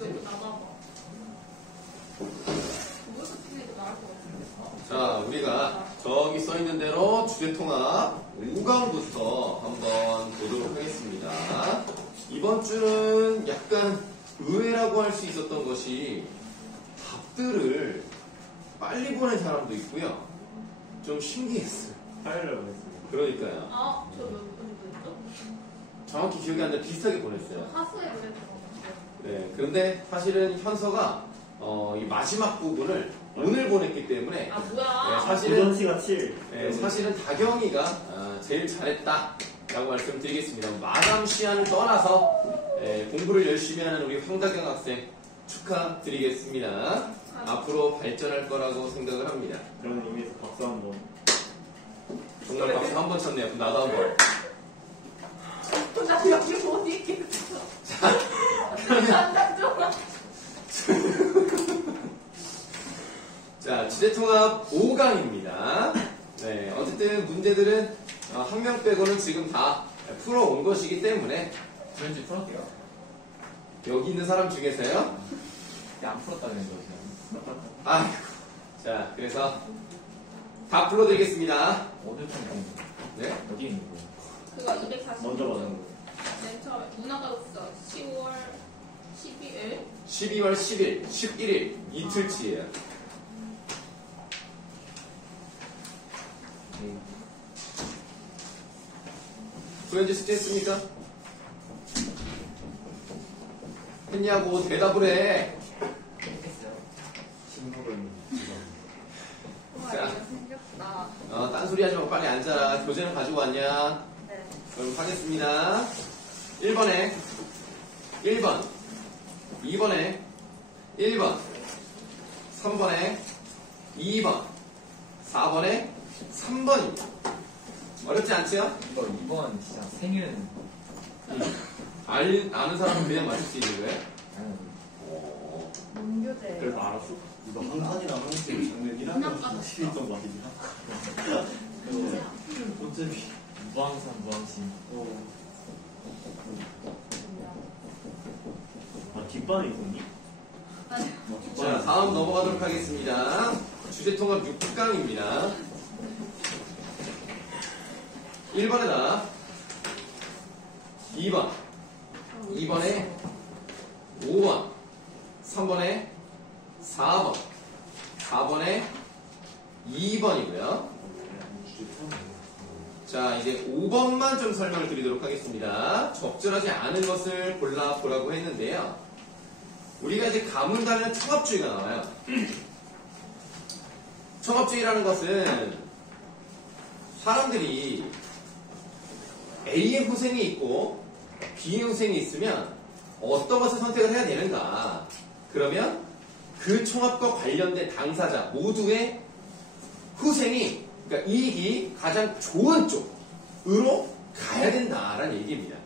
여기 나가봐. 그것도 틀리고 나을 것 같은데. 자, 우리가 저기 써있는 대로 주제통합 5강부터 한번 보도록 하겠습니다. 이번 주는 약간 의외라고 할 수 있었던 것이 답들을 빨리 보낸 사람도 있고요. 좀 신기했어요. 파일을 보냈습니다. 그러니까요. 아, 저 몇 분이었죠? 정확히 기억이 안 나는데 비슷하게 보냈어요. 하수에 그랬던 것 같아요. 네, 그런데 사실은 현서가 이 마지막 부분을 오늘 보냈기 때문에 아, 뭐야? 사실은 도전치가 7. 사실은 다경이가 제일 잘했다라고 말씀드리겠습니다. 마감 시한을 떠나서 공부를 열심히 하는 우리 황다경 학생 축하드리겠습니다. 앞으로 발전할 거라고 생각을 합니다. 그런 의미에서 박수 한번. 정말 박수 한 번 쳤네요. 그럼 나도 한 번. 나 여기 못 있겠어. 자, 좀. 자, 주제통합 5강입니다. 네, 어쨌든 문제들은 한 명 빼고는 지금 다 풀어온 것이기 때문에 왠지 풀었대요. 여기 있는 사람 중에서요. 안 풀었다는 거죠. 아이고. 자, 그래서 다 불러드리겠습니다. 어딜 좀 네? 어디에 있는 거예요? 그거 240. 먼저 받는 거. 맨 처음에 문화가 없어. 10월 12일. 12월 10일, 11일 이틀치예요. 구현지 숙제 했습니까? 했냐고 대답을 해. 했어요. 친구는 우와, 자. 이거 생겼다. 딴소리 하지 말고 빨리 앉아라. 교재는 가지고 왔냐? 네. 그럼 하겠습니다. 1번에 1번, 2번에 1번, 3번에 2번, 4번에 3번입니다. 어렵지 않죠? 이거 2번 진짜 생일은 아는 사람은 그냥 맞출 수 있는 거예요? 어, 문교재. 그래서 알았어. 이거 한판이랑 한식 장면이랑 그냥 실전 맛이야. 어차피. 무항산 무항신. 아 뒷반에 있었니? 아니, 자, 다음 넘어가도록 하겠습니다. 주제통합 6강입니다. 1번에다 2번, 2번에 5번, 3번에 4번, 4번에 2번이고요. 자, 이제 5번만 좀 설명을 드리도록 하겠습니다. 적절하지 않은 것을 골라보라고 했는데요. 우리가 이제 가문단위는 총합주의가 나와요. 총합주의라는 것은 사람들이 A의 후생이 있고 B의 후생이 있으면 어떤 것을 선택을 해야 되는가. 그러면 그 총합과 관련된 당사자 모두의 후생이, 그러니까 이익이 가장 좋은 쪽으로 가야 된다라는 얘기입니다.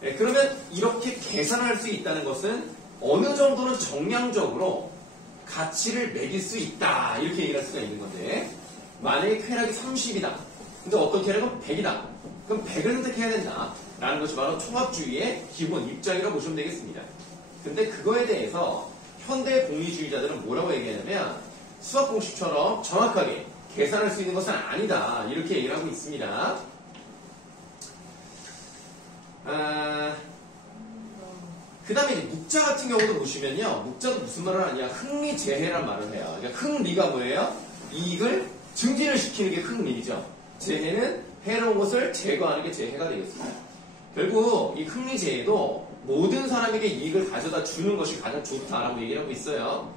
그러면 이렇게 계산할 수 있다는 것은 어느 정도는 정량적으로 가치를 매길 수 있다 이렇게 얘기할 수가 있는 건데, 만약에 쾌락이 30이다 근데 어떤 쾌락은 100이다 그럼 100을 선택해야 된다 라는 것이 바로 총합주의의 기본 입장이라고 보시면 되겠습니다. 근데 그거에 대해서 현대 공리주의자들은 뭐라고 얘기하냐면 수학 공식처럼 정확하게 계산할 수 있는 것은 아니다 이렇게 얘기를 하고 있습니다. 그 다음에 이제 묵자 같은 경우도 보시면요, 묵자도 무슨 말을 하냐, 흥리재해란 말을 해요. 그러니까 흥리가 뭐예요? 이익을 증진을 시키는 게 흥리죠. 재해는 해로운 것을 제거하는 게 재해가 되겠습니다. 결국 이 흥리재해도 모든 사람에게 이익을 가져다 주는 것이 가장 좋다라고 얘기를 하고 있어요.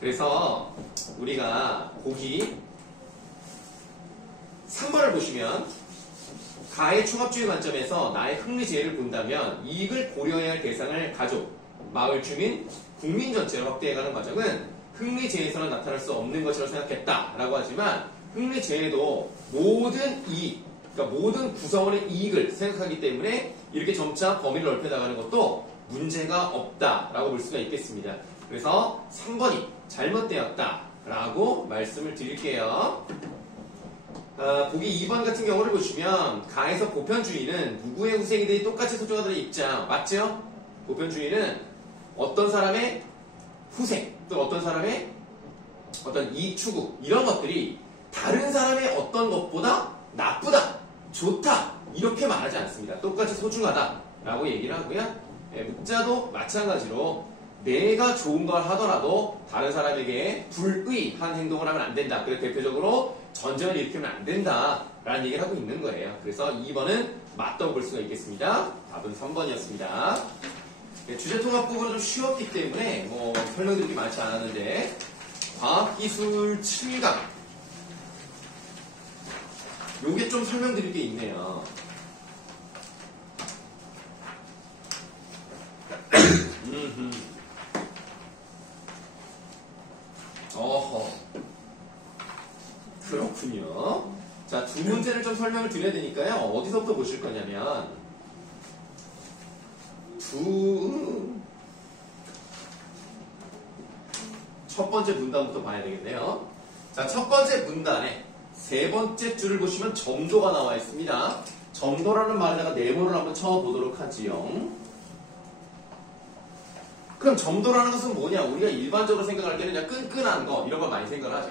그래서 우리가 보기 3번을 보시면 가해 총합주의 관점에서 나의 흥리재해를 본다면 이익을 고려해야 할 대상을 가족, 마을 주민, 국민 전체로 확대해가는 과정은 흥리재해에서는 나타날 수 없는 것이라고 생각했다라고 하지만 흥리재해도 모든 이익, 그러니까 모든 구성원의 이익을 생각하기 때문에 이렇게 점차 범위를 넓혀나가는 것도 문제가 없다라고 볼 수가 있겠습니다. 그래서 3번이 잘못되었다라고 말씀을 드릴게요. 보기 2번 같은 경우를 보시면 가에서 보편주의는 누구의 후생이든 똑같이 소중하다는 입장 맞죠? 보편주의는 어떤 사람의 후생, 또 어떤 사람의 어떤 이익 추구, 이런 것들이 다른 사람의 어떤 것보다 나쁘다, 좋다, 이렇게 말하지 않습니다. 똑같이 소중하다라고 얘기를 하고요. 묵자도 마찬가지로 내가 좋은 걸 하더라도 다른 사람에게 불의한 행동을 하면 안 된다. 그래서 대표적으로 전쟁을 일으키면 안 된다라는 얘기를 하고 있는 거예요. 그래서 2번은 맞다고 볼 수가 있겠습니다. 답은 3번이었습니다. 주제 통합 부분은 좀 쉬웠기 때문에 뭐 설명드릴 게 많지 않았는데 과학기술 7강 요게 좀 설명드릴 게 있네요. 어허, 그렇군요. 자, 두 문제를 좀 설명을 드려야 되니까요. 어디서부터 보실 거냐면 첫 번째 문단부터 봐야 되겠네요. 자, 첫 번째 문단에 세 번째 줄을 보시면 점도가 나와 있습니다. 점도라는 말에다가 네모를 한번 쳐보도록 하지요. 그럼 점도라는 것은 뭐냐? 우리가 일반적으로 생각할 때는 그냥 끈끈한 거 이런 걸 많이 생각을 하죠.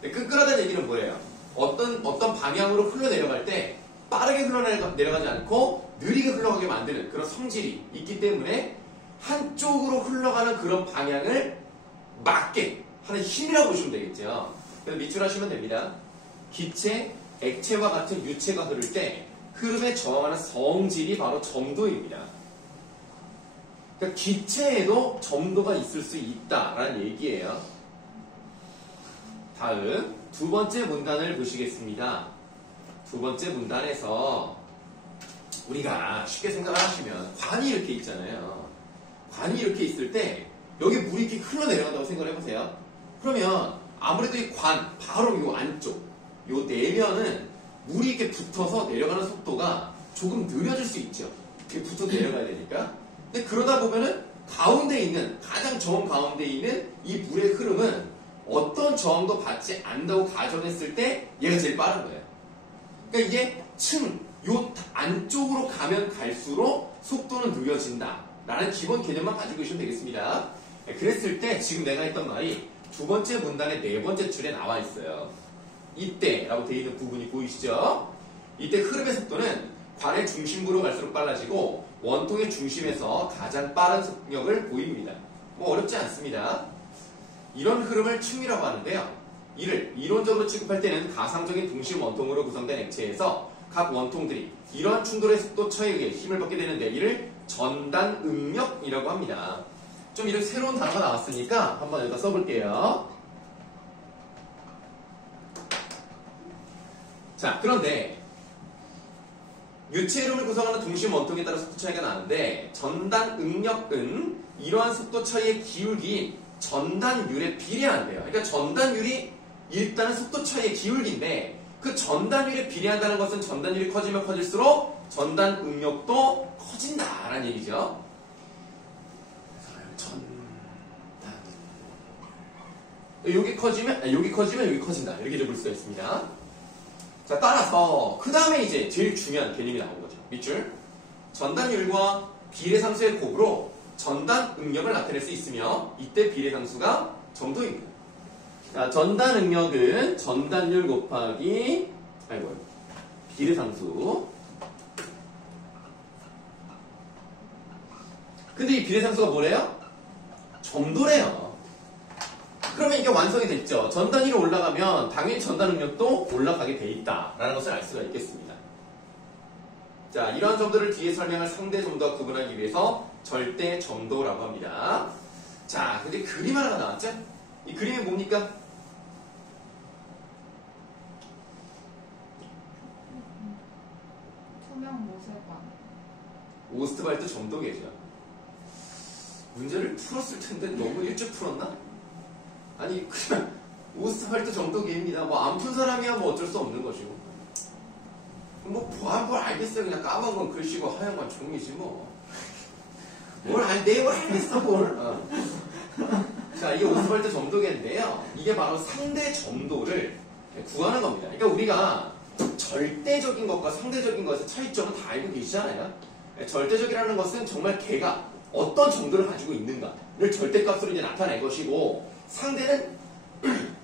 근데 끈끈하다는 얘기는 뭐예요? 어떤 방향으로 흘러내려갈 때 빠르게 흘러내려가지 않고 느리게 흘러가게 만드는 그런 성질이 있기 때문에 한쪽으로 흘러가는 그런 방향을 막게 하는 힘이라고 보시면 되겠죠. 그래서 밑줄 하시면 됩니다. 기체, 액체와 같은 유체가 흐를 때 흐름에 저항하는 성질이 바로 점도입니다. 그러니까 기체에도 점도가 있을 수 있다라는 얘기예요. 다음 두 번째 문단을 보시겠습니다. 두 번째 문단에서 우리가 쉽게 생각을 하시면 관이 이렇게 있잖아요. 관이 이렇게 있을 때 여기 물이 이렇게 흘러내려간다고 생각을 해보세요. 그러면 아무래도 이 관 바로 요 안쪽 요 내면은 물이 이렇게 붙어서 내려가는 속도가 조금 느려질 수 있죠. 이렇게 붙어서 내려가야 되니까. 근데 그러다 보면은 가운데 있는 가장 정 가운데 있는 이 물의 흐름은 어떤 저항도 받지 않는다고 가정했을 때 얘가 제일 빠른 거예요. 그러니까 이게 요 안쪽으로 가면 갈수록 속도는 느려진다 라는 기본 개념만 가지고 계시면 되겠습니다. 그랬을 때 지금 내가 했던 말이 두 번째 문단의 네 번째 줄에 나와 있어요. 이때 라고 되어 있는 부분이 보이시죠? 이때 흐름의 속도는 관의 중심부로 갈수록 빨라지고 원통의 중심에서 가장 빠른 속력을 보입니다. 뭐 어렵지 않습니다. 이런 흐름을 층이라고 하는데요. 이를 이론적으로 취급할 때는 가상적인 중심 원통으로 구성된 액체에서 각 원통들이 이러한 충돌의 속도 차에 의해 힘을 받게 되는데 이를 전단응력이라고 합니다. 좀 이런 새로운 단어가 나왔으니까 한번 여기다 써볼게요. 자, 그런데 유체 흐름을 구성하는 중심 원통에 따라 속도 차이가 나는데 전단응력은 이러한 속도 차이의 기울기인 전단율에 비례한대요. 그러니까 전단율이 일단은 속도 차이의 기울기인데 그 전단율에 비례한다는 것은 전단율이 커지면 커질수록 전단응력도 커진다라는 얘기죠. 여기 커지면 여기 커진다 이렇게 볼 수가 있습니다. 자, 따라서 그 다음에 이제 제일 중요한 개념이 나온 거죠. 밑줄 전단율과 비례상수의 곱으로 전단응력을 나타낼 수 있으며 이때 비례상수가 점도입니다. 자, 전단응력은 전단율 곱하기 비례상수. 근데 이 비례상수가 뭐래요? 점도래요. 그러면 이게 완성이 됐죠. 전단율이 올라가면 당연히 전단응력도 올라가게 돼 있다라는 것을 알 수가 있겠습니다. 자, 이러한 점도를 뒤에 설명할 상대 점도와 구분하기 위해서 절대 점도라고 합니다. 자, 근데 그림 하나가 나왔죠? 이 그림이 뭡니까? 투명 모세관. 오스트발트 점도계죠. 문제를 풀었을 텐데 너무 일찍 풀었나? 아니, 그냥 오스트발트 점도계입니다. 뭐 안 푼 사람이야 뭐 어쩔 수 없는 것이고. 뭐 뭘 알겠어요. 그냥 까만 건 글씨고 하얀 건 종이지 뭐. 내용을 알겠어 뭘. 자, 이게 오스트발트 점도계인데요. 이게 바로 상대 점도를 구하는 겁니다. 그러니까 우리가 절대적인 것과 상대적인 것의 차이점은 다 알고 계시잖아요. 절대적이라는 것은 정말 개가 어떤 정도를 가지고 있는가를 절대값으로 이제 나타낸 것이고 상대는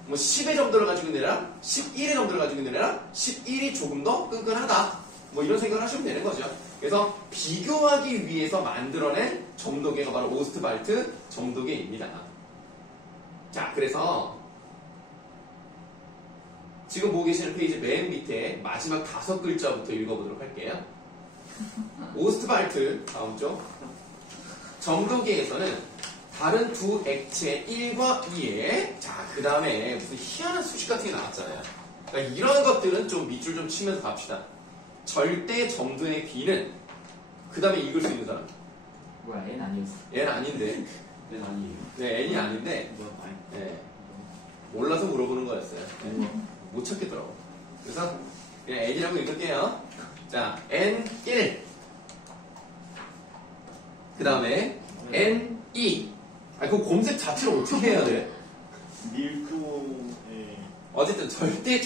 뭐 10의 점도를 가지고 있는 애랑 11의 점도를 가지고 있는 애랑 11이 조금 더 끈끈하다. 뭐 이런 생각을 하시면 되는 거죠. 그래서 비교하기 위해서 만들어낸 점도계가 바로 오스트발트 점도계입니다. 자, 그래서 지금 보고 계시는 페이지 맨 밑에 마지막 5글자부터 읽어보도록 할게요. 오스트발트 다음 쪽 점도계에서는 다른 두 액체 1과 2에 자, 그 다음에 무슨 희한한 수식 같은 게 나왔잖아요. 그러니까 이런 것들은 좀 밑줄 좀 치면서 갑시다. 절대 점도의 B는 그 다음에 읽을 수 있는 사람. 뭐야, N 아니었어. N 아닌데. 네, 아니에요. 네, N이 아닌데. 뭐, 아니. 네. 몰라서 물어보는 거였어요. 네. 못 찾겠더라고. 그래서 그냥 N이라고 읽을게요. 자, N1. 그 다음에 N2. 아니, 그 검색 자체를 어떻게 해야 돼? 밀도에 어쨌든 절대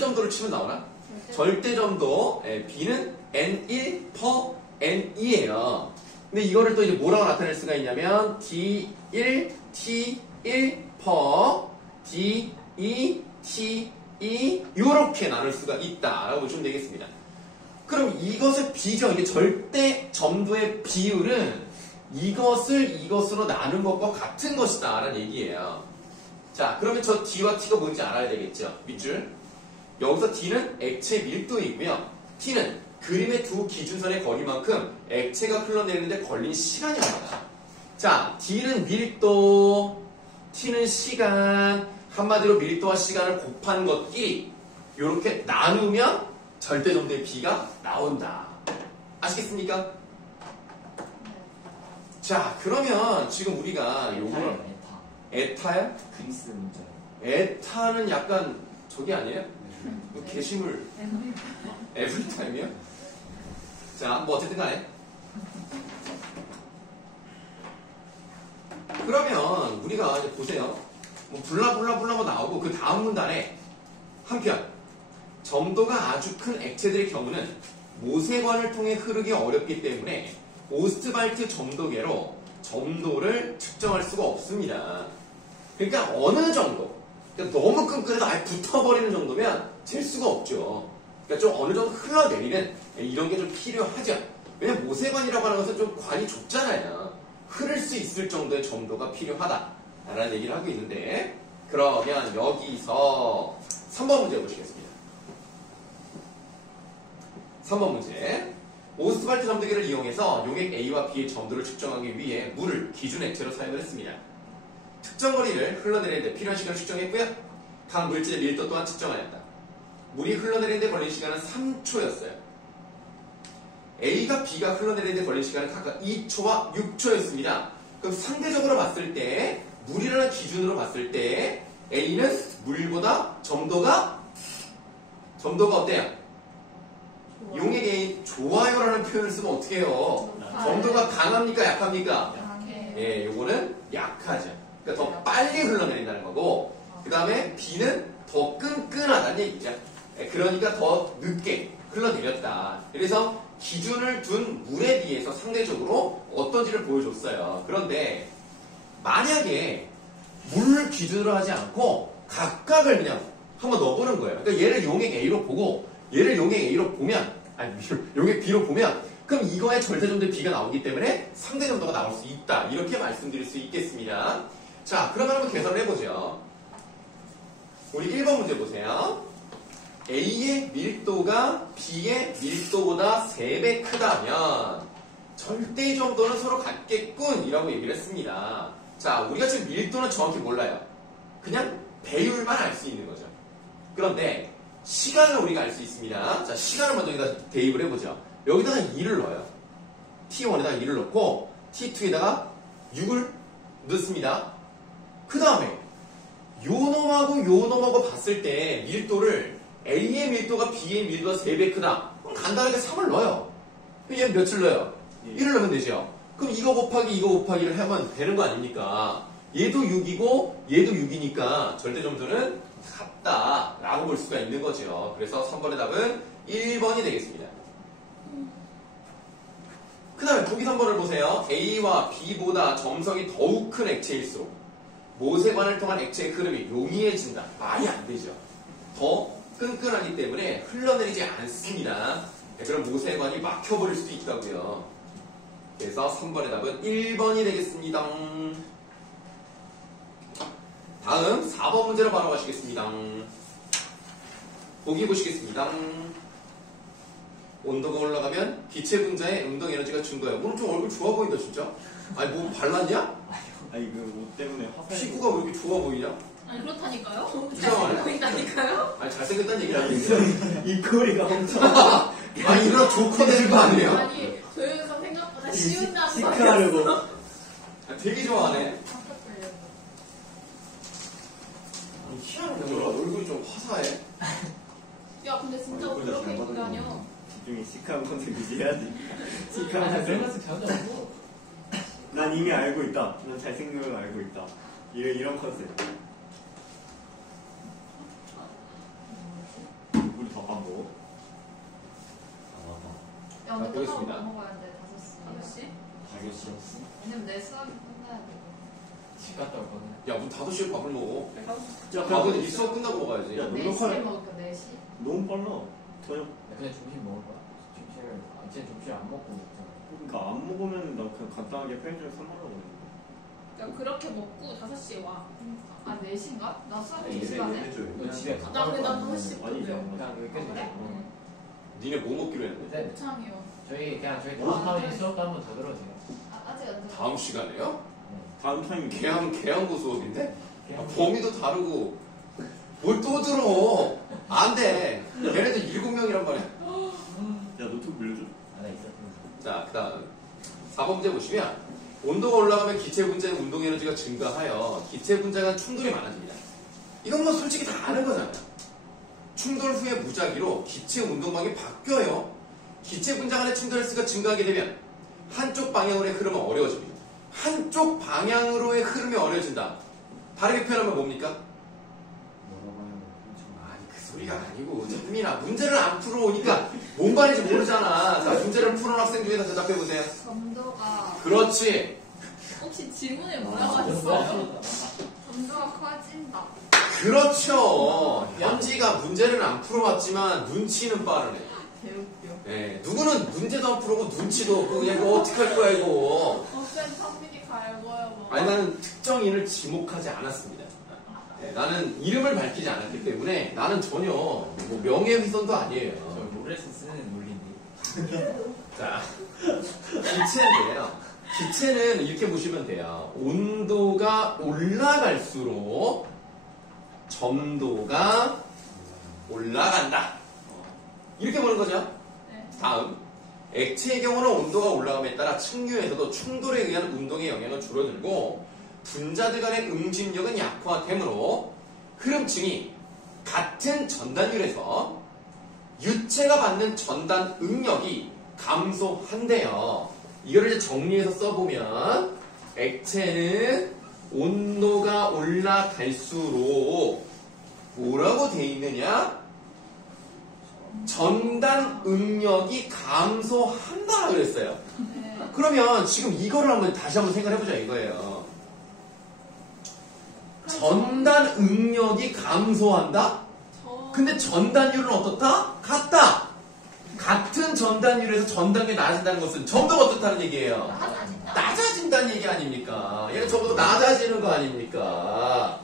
점도를 치면 나오나? 절대 점도 B는 N1 per N2예요. 근데 이거를 또 이제 뭐라고 나타낼 수가 있냐면 D1, T1 per D2, T2 이렇게 나눌 수가 있다라고 보시면 되겠습니다. 그럼 이것을 비교, 이게 절대 점도의 비율은 이것으로 나눈 것과 같은 것이다 라는 얘기예요. 자, 그러면 저 D와 T가 뭔지 알아야 되겠죠. 밑줄. 여기서 D는 액체 밀도이고요. T는 그림의 두 기준선의 거리만큼 액체가 흘러내리는데 걸린 시간입니다. 자, D는 밀도, T는 시간. 한마디로 밀도와 시간을 곱한 것끼리 이렇게 나누면 절대점도의 B가 나온다. 아시겠습니까? 자, 그러면 지금 우리가 요걸 에타야? 그리스 문자요. 에타는 약간 저기 아니에요? 게시물 에브리타임이요? 자, 뭐 어쨌든 간에 그러면 우리가 이제 보세요. 뭐 블라블라 뭐 나오고 그 다음 문단에 한편 점도가 아주 큰 액체들의 경우는 모세관을 통해 흐르기 어렵기 때문에 오스트발트 점도계로 점도를 측정할 수가 없습니다. 그러니까 어느 정도, 그러니까 너무 끈끈해서 아예 붙어버리는 정도면 잴 수가 없죠. 그러니까 좀 어느 정도 흘러내리는 이런 게 좀 필요하죠. 왜냐면 모세관이라고 하는 것은 좀 관이 좁잖아요. 흐를 수 있을 정도의 점도가 필요하다라는 얘기를 하고 있는데 그러면 여기서 3번 문제 보시겠습니다. 3번 문제. 오스트발트 점도계를 이용해서 용액 A와 B의 점도를 측정하기 위해 물을 기준 액체로 사용을 했습니다. 특정 거리를 흘러내리는 데 필요한 시간을 측정했고요. 각 물질의 밀도 또한 측정하였다. 물이 흘러내리는 데 걸린 시간은 3초였어요. A가 B가 흘러내리는 데 걸린 시간은 각각 2초와 6초였습니다. 그럼 상대적으로 봤을 때 물이라는 기준으로 봤을 때 A는 물보다 점도가 어때요? 용액 A 좋아요라는 표현을 쓰면 어떻게 해요? 점도가 강합니까? 약합니까? 예, 요거는 약하죠. 그러니까 더 빨리 흘러내린다는 거고 그 다음에 B는 더 끈끈하다는 얘기죠. 그러니까 더 늦게 흘러내렸다. 그래서 기준을 둔 물에 비해서 상대적으로 어떤지를 보여줬어요. 그런데 만약에 물 기준으로 하지 않고 각각을 그냥 한번 넣어보는 거예요. 그러니까 얘를 용액 A로 보고 얘를 용액 A로 보면 용액 B로 보면 그럼 이거의 절대점도 B가 나오기 때문에 상대점도가 나올 수 있다. 이렇게 말씀드릴 수 있겠습니다. 자, 그러면 한번 계산을 해보죠. 우리 1번 문제 보세요. A의 밀도가 B의 밀도보다 3배 크다면 절대점도는 서로 같겠군 이라고 얘기를 했습니다. 자, 우리가 지금 밀도는 정확히 몰라요. 그냥 배율만 알 수 있는 거죠. 그런데 시간을 우리가 알 수 있습니다. 자, 시간을 먼저 여기다 대입을 해보죠. 여기다가 2를 넣어요. T1에다가 2를 넣고 T2에다가 6을 넣습니다. 그 다음에 요 놈하고 봤을 때 밀도를 A의 밀도가 B의 밀도가 3배 크다. 그럼 간단하게 3을 넣어요. 얘는 몇을 넣어요? 1을 넣으면 되죠. 그럼 이거 곱하기를 하면 되는 거 아닙니까? 얘도 6이고 얘도 6이니까 절대점수는 같다라고 볼 수가 있는 거죠. 그래서 3번의 답은 1번이 되겠습니다. 그 다음에 보기 3번을 보세요. A와 B보다 점성이 더욱 큰 액체일수록 모세관을 통한 액체의 흐름이 용이해진다. 말이 안 되죠. 더 끈끈하기 때문에 흘러내리지 않습니다. 네, 그럼 모세관이 막혀버릴 수도 있다고요. 그래서 3번의 답은 1번이 되겠습니다. 다음 4번 문제로 바로 가시겠습니다. 보기 보시겠습니다. 온도가 올라가면 기체 분자의 운동 에너지가 증가해요. 오늘 좀 얼굴 좋아 보인다 진짜. 아니 뭐 발랐냐? 아니 그 옷 때문에 화살. 피부가 왜 이렇게 좋아 보이냐? 아니 그렇다니까요? 이상하네. 잘생겨 보인다니까요? 아니 잘생겼다는 얘기는 아니에요. 입꼬리가 엄청. 아니 이런 조커 되는 거 아니에요? 아니 조용해서 생각보다 쉬운다는 시크하려고. 아, 되게 좋아하네. 아니, 희한하네. 오늘 얼굴이 좀 화사해. 야 근데 진짜 얼굴 다 그렇게 잘 입고 다녀. 집중이 시크한 컨셉 유지해야지. 시크한 아, 그런 컨셉. 것은 전혀 없고. 난 이미 알고 있다. 난 잘생긴 걸 알고 있다. 이런 컨셉. 우리 덮밥 먹어. 야, 오늘 자, 끝나고 보겠습니다. 뭐 먹어야 돼? 5시? 5시? 왜냐면 내 수업이 끝나야 돼. 집 갔다 올거든. 야, 문 5시에 밥을 먹어. 야, 밥은 네 수업 끝나고 먹어야지. 야, 4시에 넉넉하네. 먹을까, 4시? 너무 빨라. 저녁. 그냥 점심 먹을 거야. 점심을 이제 점심 안 먹고 먹잖아. 그러니까 안 먹으면 나 그냥 간단하게 편의점에 사 먹으려고 그래. 야 그렇게 먹고 5시에 와. 아, 4시인가? 나 수업이 아니, 2시간에? 너 집에 나 갔다 근데 나 올거 5시 아니죠. 거든. 그냥 여기까지 그래? 어. 니네 뭐 먹기로 했는데? 일단 곱창이요. 저희 저희 뭐? 다음 타임 수업도 한번 더 들어주세요. 아직 안 들어. 다음 시간에요? 다음 타임이 계양고 수업인데? 네. 범위도 다르고 뭘 또 들어? 안 돼. 걔네들 7명이란 말이야. 야, 노트북 빌려줘. 나 있었던 자, 그 다음 4번 문제 보시면 온도가 올라가면 기체 분자의 운동 에너지가 증가하여 기체 분자 간 충돌이 많아집니다. 이건 뭐 솔직히 다 아는 거잖아요. 충돌 후의 무작위로 기체 운동방이 바뀌어요. 기체 분자 간의 충돌 횟수가 증가하게 되면 한쪽 방향으로의 흐름은 어려워집니다. 한쪽 방향으로의 흐름이 어려워진다. 다르게 표현하면 뭡니까? 아니 그 소리가 아니고 찬민아 문제를 안 풀어오니까 뭔 말인지 모르잖아. 자, 문제를 풀어온 학생 중에서 대답해보세요. 점도가, 그렇지. 혹시 질문에 뭐라고 하셨어요? 점도가 커진다. 그렇죠. 현지가 문제를 안 풀어왔지만 눈치는 빠르네. 개웃겨. 네, 누구는 문제도 안 풀어고 눈치도 없고 그냥 이거 어떡할 거야 이거. 쌤 성민이 갈거요 뭐. 아니 나는 특정인을 지목하지 않았습니다. 네, 나는 이름을 밝히지 않았기 때문에 나는 전혀 뭐 명예훼손도 아니에요. 저 롤에서 쓰는 논리인데. 자, 기체인데요. 기체는 이렇게 보시면 돼요. 온도가 올라갈수록 점도가 올라간다. 이렇게 보는 거죠. 네. 다음, 액체의 경우는 온도가 올라감에 따라 측류에서도 충돌에 의한 운동의 영향은 줄어들고 분자들 간의 응집력은 약화되므로 흐름층이 같은 전단율에서 유체가 받는 전단 응력이 감소한대요. 이거를 이제 정리해서 써보면 액체는 온도가 올라갈수록 뭐라고 돼 있느냐? 전단 응력이 감소한다 그랬어요. 네. 그러면 지금 이거를 한번 다시 한번 생각해보자 이거예요. 전단 응력이 감소한다? 근데 전단율은 어떻다? 같다. 같은 전단율에서 전단율이 낮아진다는 것은 점도가 어떻다는 얘기예요? 낮아진다는 얘기 아닙니까? 얘는 점도가 낮아지는 거 아닙니까?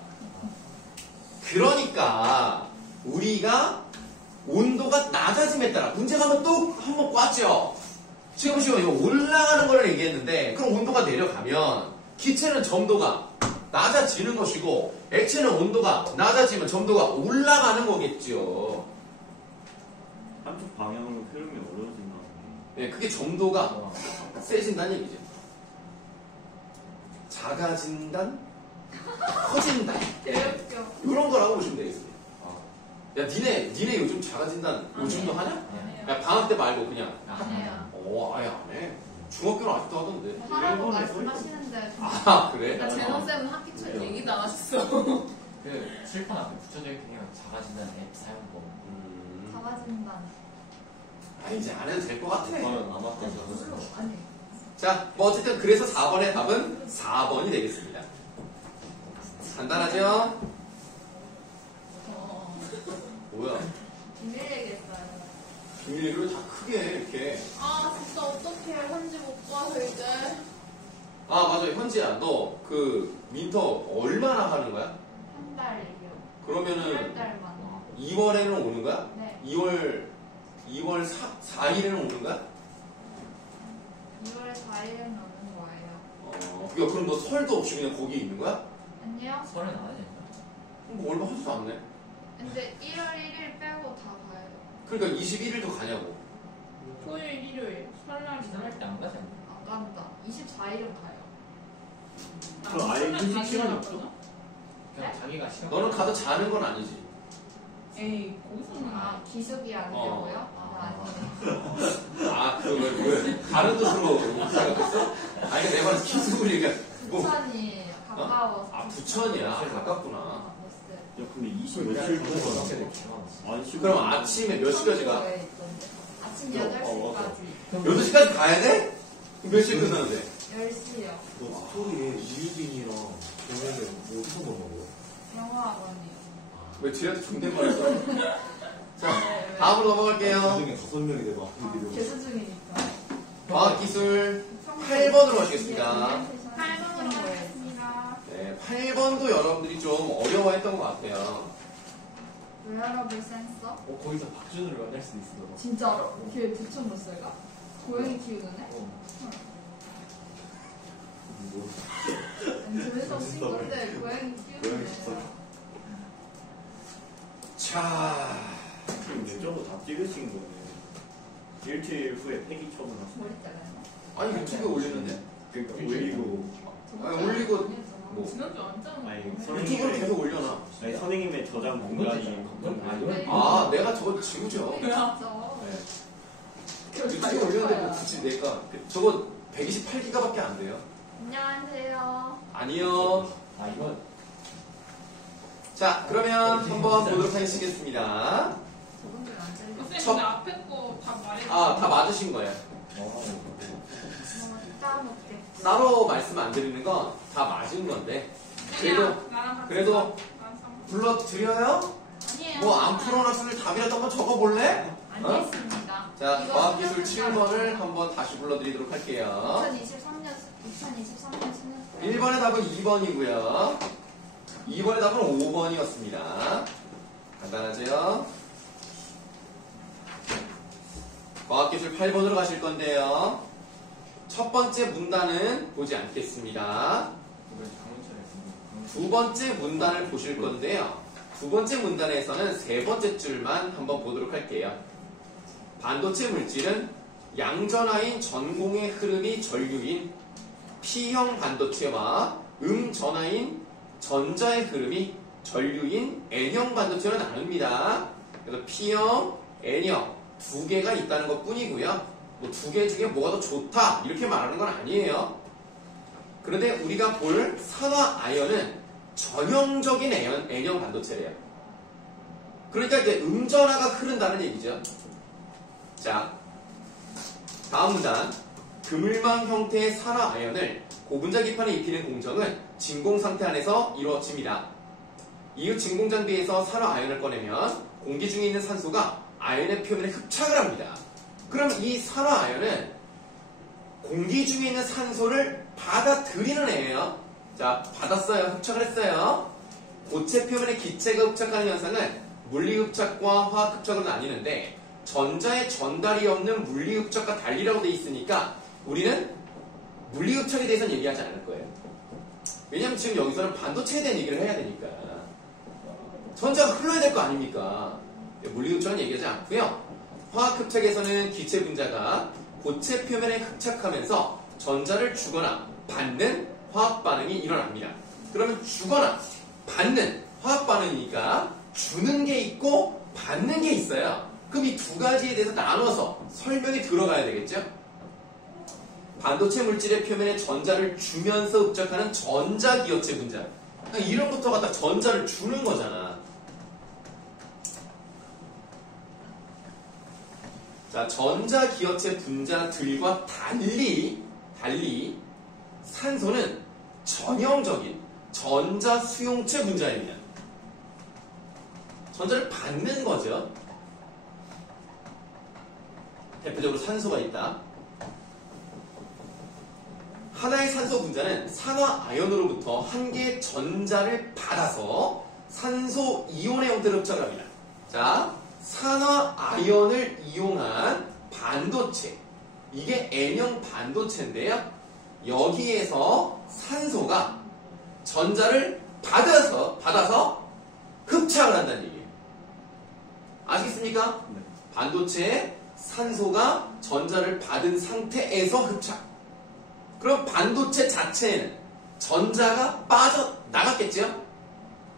그러니까 우리가 온도가 낮아짐에 따라 문제가 한번 꽈죠. 지금 보시면 이거 올라가는 걸 얘기했는데 그럼 온도가 내려가면 기체는 점도가 낮아지는 것이고 액체는 온도가 낮아지면 점도가 올라가는 거겠죠. 한쪽 방향으로 흐름이 어려워진다는 네, 그게 점도가 세진다는 얘기죠. 작아진단, 커진단 개웃겨. 이런 거라고 보시면 되겠습니다. 야, 니네 요즘 작아진단 요즘도 하냐? 아니에요. 야, 방학 때 말고 그냥. 아니에요. 아예 안 해. 중학교는 아직도 하던데. 하라고 일본에서 말씀하시는데. 아, 그래? 나 재선쌤은 학기 초에 그래요. 얘기 나왔어. 그 칠판 앞에 붙여져 있는 게 작아진다는 앱 사용법. 작아진다. 아, 이제 안 해도 될 것 같아. 게. 안 왔다 별로, 아니. 자, 뭐 어쨌든 그래서 4번의 답은 4번이 되겠습니다. 간단하죠? 뭐야? 비밀 얘기했어요. 비밀 얘기를 다 크게 이렇게. 아 진짜 어떡해 현지 못 봐서 이제. 아, 맞아. 현지야. 너 그 윈터 얼마나 하는 거야? 한 달이요. 그러면은 8달만. 2월에는 오는 거야? 네. 2월 4일에는 오는 거야? 2월 4일은 오는 거예요. 그럼 너 설도 없이 그냥 거기 있는 거야? 아니요. 설은 안 하지 않나? 뭐 얼마 하지도 않네. 근데 1월 1일 빼고 다 가요. 그러니까 21일도 가냐고. 토요일 일요일 설날 지난할 때 안 가지 않나? 안 간다. 24일은 가요. 그럼 아예 휴식 시간이 없어? 그냥 네? 자기가 시간. 너는 가서 자는 건 아니지. 에이 거기서는 아, 기숙이 아니라고요? 아니에요. 왜 다른 뜻으로 생각했어? 아니, 내 말은 기숙을 얘기해. 뭐, 부산이 가까워서. 부천이야. 가깝구나. 버스. 야 근데 20 며칠 동안 안 쉬고 그럼 아침에 몇 시까지 가? 청소에 있던데. 아침 8시까지. 8시까지 가야 돼? 그럼 몇 시에 끝나는데? 10시요. 너 스토리에 이유빈이랑 동현이 어디서 보냐고? 영어학원이요. 왜 지한테 존댓말 했어? 자, 다음으로 넘어갈게요. 중에 5명이 돼봐. 개수 중이니까. 과학기술 8번으로 가시겠습니다. 8번으로 가겠습니다. 네, 8번도 여러분들이 좀 어려워했던 것 같아요. 웨어러블 센서? 거기서 박준우를 만날 수도 있어. 너. 진짜로? 걔 부천 못 살까? 고양이 키우는 애? 아니, 저희도 친구인데 고양이 키우는 애야. 자, 근데 저거 다 찍으신 거네. 일주일 후에 폐기 처분하셨어. 머리 잘라요? 아니 유튜브에 올리는데? 그러니까 올리고 아니, 올리고 뭐 지난주 안 짜는 아니, 거. 유튜브를 계속 올려놔. 아니 선생님의 저장 공간이 아, 내가 저거 지우죠. 진짜. 네. 유튜브에 올렸는데 뭐 굳이 내가 저거 128기가밖에 안 돼요. 안녕하세요. 아니요. 아 이거 자, 그러면 한번 보도록 하겠습니다. 저분들 안 잘려. 선생님 첫- 근데 앞에 거 다 말해주세요. 아, 다 맞으신 거예요. 이따 먹게. 따로 말씀 안 드리는 건 다 맞은 건데. 그래도 나랑 같이 그래도 나랑 상- 불러드려요? 아니에요. 뭐 안 풀어놨으면 답이라도 한번 적어볼래? 알겠습니다. 자, 이거 과학기술 수능 7번을 한번 다시 불러드리도록 할게요. 2023년 수능. 1번의 답은 2번이고요. 2번의 답은 5번이었습니다. 간단하죠? 과학기술 8번으로 가실 건데요. 첫 번째 문단은 보지 않겠습니다. 이걸 강원철에 했습니다. 두 번째 문단을 보실 건데요. 두 번째 문단에서는 세 번째 줄만 한번 보도록 할게요. 반도체 물질은 양전하인 전공의 흐름이 전류인 P형 반도체와 음전하인 전자의 흐름이 전류인 N형 반도체로 나눕니다. 그래서 P형, N형 두 개가 있다는 것 뿐이고요. 뭐 두 개 중에 뭐가 더 좋다 이렇게 말하는 건 아니에요. 그런데 우리가 볼 산화 아연은 전형적인 N형 반도체래요. 그러니까 이제 음전하가 흐른다는 얘기죠. 자, 다음 문단. 그물망 형태의 산화 아연을 고분자 기판에 입히는 공정은 진공 상태 안에서 이루어집니다. 이후 진공 장비에서 산화 아연을 꺼내면 공기 중에 있는 산소가 아연의 표면에 흡착을 합니다. 그럼 이 산화 아연은 공기 중에 있는 산소를 받아들이는 애예요. 자, 받았어요. 흡착을 했어요. 고체 표면에 기체가 흡착하는 현상은 물리흡착과 화학흡착으로 나뉘는데 전자의 전달이 없는 물리흡착과 달리라고 돼 있으니까 우리는 물리흡착에 대해서는 얘기하지 않을 거예요. 왜냐면 지금 여기서는 반도체에 대한 얘기를 해야 되니까 전자가 흘러야 될 거 아닙니까? 물리흡착은 얘기하지 않고요. 화학흡착에서는 기체 분자가 고체 표면에 흡착하면서 전자를 주거나 받는 화학 반응이 일어납니다. 그러면 주거나 받는 화학 반응이니까 주는 게 있고 받는 게 있어요. 그럼 이 두 가지에 대해서 나눠서 설명이 들어가야 되겠죠? 반도체 물질의 표면에 전자를 주면서 흡착하는 전자기어체 분자. 그러니까 이름부터 갖다 전자를 주는 거잖아. 자, 전자기어체 분자들과 달리 산소는 전형적인 전자 수용체 분자입니다. 전자를 받는 거죠. 대표적으로 산소가 있다. 하나의 산소 분자는 산화 아연으로부터 한 개의 전자를 받아서 산소 이온의 형태로 흡착을 합니다. 자, 산화 아연을 이용한 반도체. 이게 N형 반도체인데요. 여기에서 산소가 전자를 받아서 흡착을 한다는 얘기예요. 아시겠습니까? 네. 반도체에 산소가 전자를 받은 상태에서 흡착. 그럼 반도체 자체에는 전자가 빠져나갔겠죠?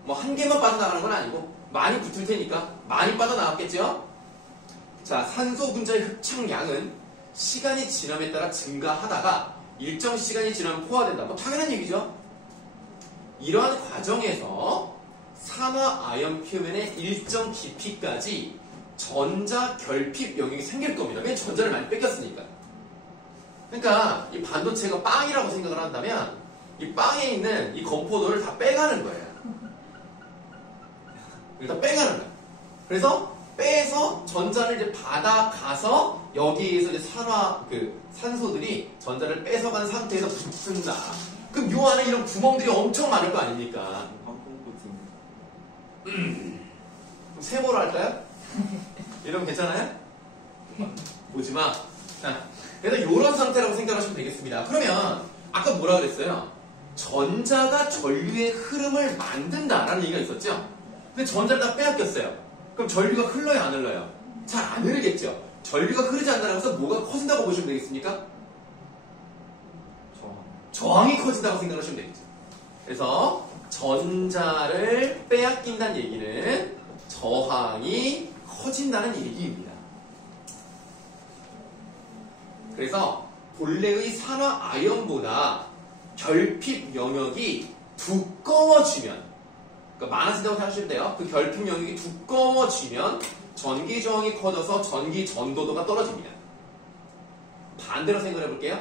뭐 한 개만 빠져나가는 건 아니고 많이 붙을 테니까 많이 빠져나갔겠죠? 자, 산소 분자의 흡착량은 시간이 지남에 따라 증가하다가 일정 시간이 지나면 포화된다. 뭐 당연한 얘기죠. 이러한 과정에서 산화 아연 표면의 일정 깊이까지 전자 결핍 영역이 생길 겁니다. 왜냐면 전자를 많이 뺏겼으니까. 그러니까 이 반도체가 빵이라고 생각을 한다면 이 빵에 있는 이 건포도를 다 빼가는 거예요. 일단 빼가는 거예요. 그래서 빼서 전자를 이제 받아가서 여기에서 이제 산소들이 전자를 뺏어간 상태에서 붙는다. 그럼 요 안에 이런 구멍들이 엄청 많을 거 아닙니까? 세모로 할까요? 이러면 괜찮아요? 보지 마. 자, 그래서 이런 상태라고 생각하시면 되겠습니다. 그러면 아까 뭐라 그랬어요? 전자가 전류의 흐름을 만든다라는 얘기가 있었죠? 근데 전자를 다 빼앗겼어요. 그럼 전류가 흘러요, 안 흘러요? 잘 안 흐르겠죠? 전류가 흐르지 않는다고 해서 뭐가 커진다고 보시면 되겠습니까? 저항이 커진다고 생각하시면 되겠죠. 그래서 전자를 빼앗긴다는 얘기는 저항이 커진다는 얘기입니다. 그래서 본래의 산화 아연보다 결핍 영역이 두꺼워지면, 그러니까 많아진다고 생각하시면 돼요. 그 결핍 영역이 두꺼워지면 전기 저항이 커져서 전기 전도도가 떨어집니다. 반대로 생각해 볼게요.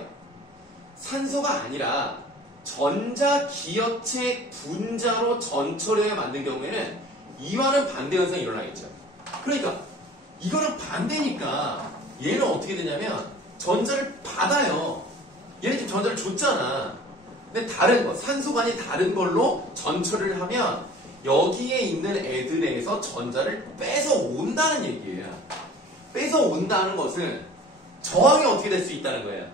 산소가 아니라 전자 기여체 분자로 전처리해 만든 경우에는 이와는 반대 현상이 일어나겠죠. 그러니까 이거는 반대니까 얘는 어떻게 되냐면 전자를 받아요. 얘는 지금 전자를 줬잖아. 근데 다른 거, 산소가 아닌 다른 걸로 전처리를 하면 여기에 있는 애들에서 전자를 뺏어온다는 얘기예요. 뺏어온다는 것은 저항이 어떻게 될 수 있다는 거예요.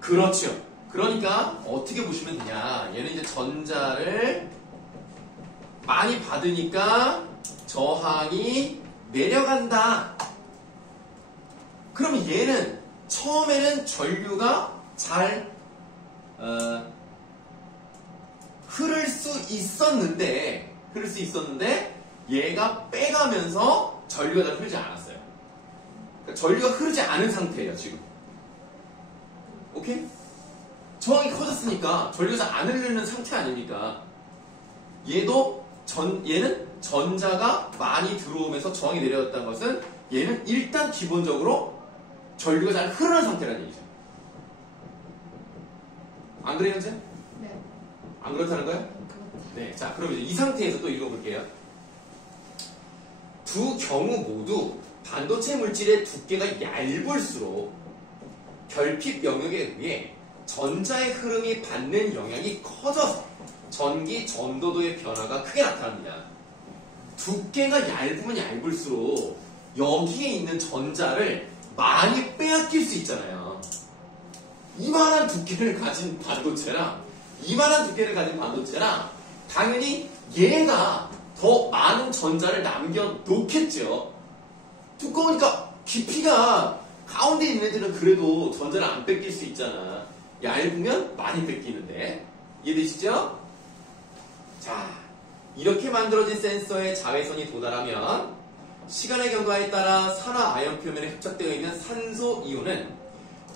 그렇죠. 그러니까 어떻게 보시면 되냐. 얘는 이제 전자를 많이 받으니까 저항이 내려간다. 그러면 얘는 처음에는 전류가 잘 흐를 수 있었는데 얘가 빼가면서 전류가 잘 흐르지 않았어요. 그러니까 전류가 흐르지 않은 상태예요, 지금. 오케이? 저항이 커졌으니까 전류가 잘 안 흐르는 상태 아닙니까? 얘는 전자가 많이 들어오면서 저항이 내려졌다는 것은 얘는 일단 기본적으로 전류가 잘 흐르는 상태라는 얘기죠. 안 그래요, 현재? 네. 안 그렇다는 거예요? 네. 자, 그럼 이제 이 상태에서 또 읽어볼게요. 두 경우 모두 반도체 물질의 두께가 얇을수록 결핍 영역에 의해 전자의 흐름이 받는 영향이 커져서 전기 전도도의 변화가 크게 나타납니다. 두께가 얇으면 얇을수록 여기에 있는 전자를 많이 빼앗길 수 있잖아요. 이만한 두께를 가진 반도체랑 당연히 얘가 더 많은 전자를 남겨놓겠죠. 두꺼우니까 깊이가 가운데 있는 애들은 그래도 전자를 안 뺏길 수 있잖아. 얇으면 많이 뺏기는데. 이해되시죠? 자, 이렇게 만들어진 센서의 자외선이 도달하면 시간의 경과에 따라 산화 아연 표면에 흡착되어 있는 산소 이온은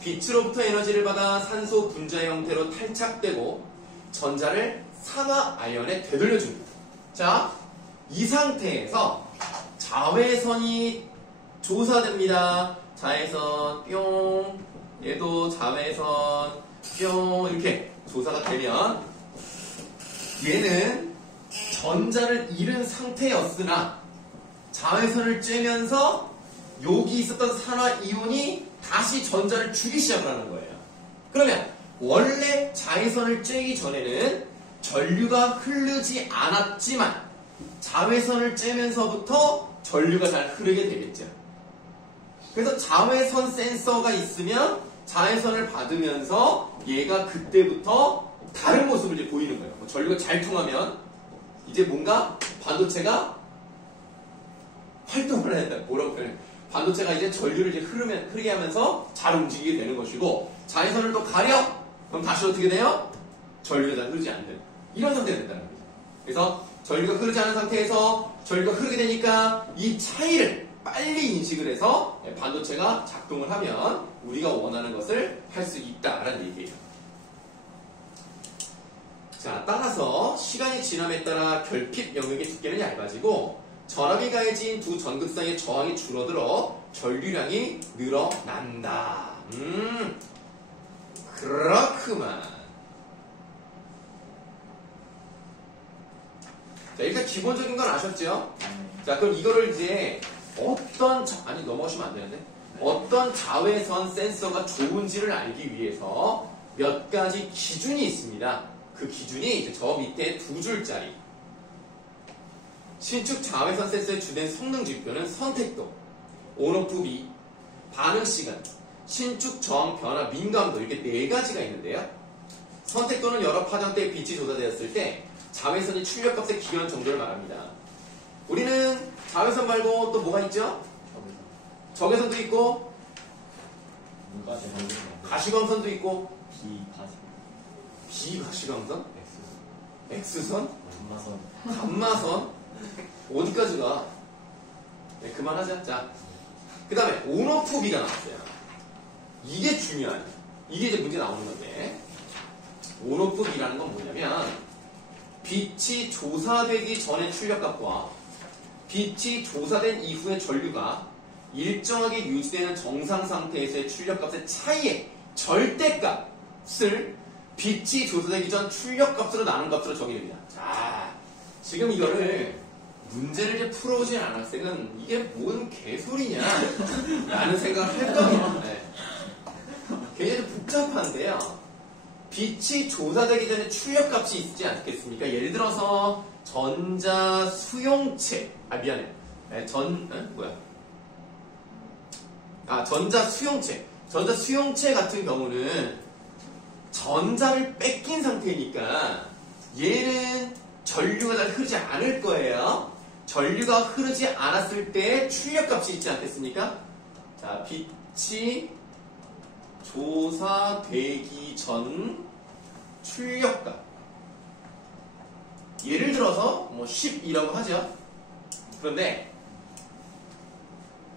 빛으로부터 에너지를 받아 산소 분자 형태로 탈착되고 전자를 산화 아연에 되돌려줍니다. 자, 이 상태에서 자외선이 조사됩니다. 자외선 뿅 얘도 자외선 뿅 이렇게 조사가 되면 얘는 전자를 잃은 상태였으나 자외선을 쬐면서 여기 있었던 산화이온이 다시 전자를 주기 시작하는 거예요. 그러면 원래 자외선을 쬐기 전에는 전류가 흐르지 않았지만 자외선을 쬐면서부터 전류가 잘 흐르게 되겠죠. 그래서 자외선 센서가 있으면 자외선을 받으면서 얘가 그때부터 다른 모습을 이제 보이는 거예요. 전류가 잘 통하면 이제 뭔가 반도체가 활동을 해야 된다. 뭐라고 표현해? 반도체가 이제 전류를 이제 흐르게 하면서 잘 움직이게 되는 것이고, 자외선을 또 가려? 그럼 다시 어떻게 돼요? 전류가 잘 흐르지 않는 이런 상태가 된다는 거죠. 그래서 전류가 흐르지 않은 상태에서 전류가 흐르게 되니까 이 차이를 빨리 인식을 해서 반도체가 작동을 하면 우리가 원하는 것을 할 수 있다라는 얘기예요. 자, 따라서 시간이 지남에 따라 결핍 영역의 두께는 얇아지고 전압이 가해진 두 전극상의 저항이 줄어들어 전류량이 늘어난다. 그렇구만. 자, 일단 기본적인 건 아셨죠? 자, 그럼 이거를 이제 아니 넘어가시면 안 되는데, 어떤 자외선 센서가 좋은지를 알기 위해서 몇 가지 기준이 있습니다. 그 기준이 이제 저 밑에 두 줄짜리. 신축 자외선 센서의 주된 성능 지표는 선택도, 온오프비, 반응 시간, 신축 저항 변화 민감도, 이렇게 네 가지가 있는데요. 선택도는 여러 파장대에 빛이 조사되었을 때 자외선이 출력값의 기현 정도를 말합니다. 우리는 자외선 말고 또 뭐가 있죠? 적외선도 있고, 누가 제일 많이 가시광선도 있고, 비가시 비가시광선? X선? 감마선 감마선? 어디까지 가? 네, 그만하자. 자, 그 다음에 온오프비가 나왔어요. 이게 중요한, 이게 이제 문제 나오는 건데, 온오프비라는 건 뭐냐면 빛이 조사되기 전의 출력값과 빛이 조사된 이후의 전류가 일정하게 유지되는 정상 상태에서의 출력값의 차이의 절대값을 빛이 조사되기 전 출력값으로 나눈 값으로 정의됩니다. 자, 지금 이거를 문제를 이제 풀어오진 않은 학생은 이게 뭔 개소리냐 라는 생각을 할 겁니다. 네. 굉장히 복잡한데요. 빛이 조사되기 전에 출력값이 있지 않겠습니까? 예를 들어서 전자 수용체, 전자 수용체. 전자 수용체 같은 경우는 전자를 뺏긴 상태니까 얘는 전류가 잘 흐르지 않을 거예요. 전류가 흐르지 않았을 때 출력값이 있지 않겠습니까? 자, 빛이 조사되기 전 출력값. 예를 들어서 뭐 10이라고 하죠. 그런데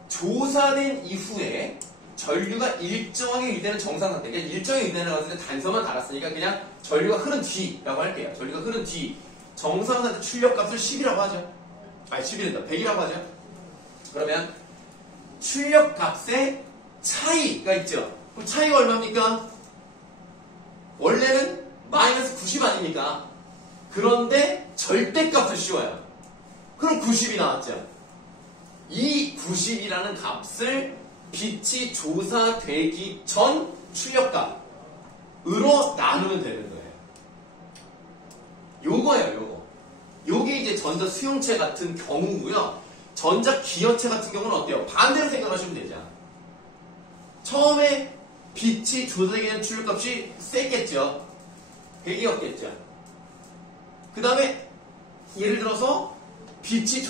조사된 이후에 전류가 일정하게 유지되는 정상 상태, 그러니까 일정하게 유지되는 것은 단서만 달았으니까 그냥 전류가 흐른 뒤라고 할게요. 전류가 흐른 뒤 정상 상태 출력값을 10이라고 하죠. 아니 10이란다. 100이라고 하죠. 그러면 출력값의 차이가 있죠. 그럼 차이가 얼마입니까? 원래는 마이너스 90 아닙니까? 그런데 절대값을 씌워요. 그럼 90이 나왔죠. 이 90이라는 값을 빛이 조사되기 전 출력값으로 나누면 되는 거예요. 요거예요, 요거. 요게 이제 전자 수용체 같은 경우고요. 전자 기여체 같은 경우는 어때요? 반대로 생각하시면 되죠. 처음에 빛이 조사되기 전 출력값이 세겠죠. 100이었겠죠. 그 다음에 예를 들어서 빛이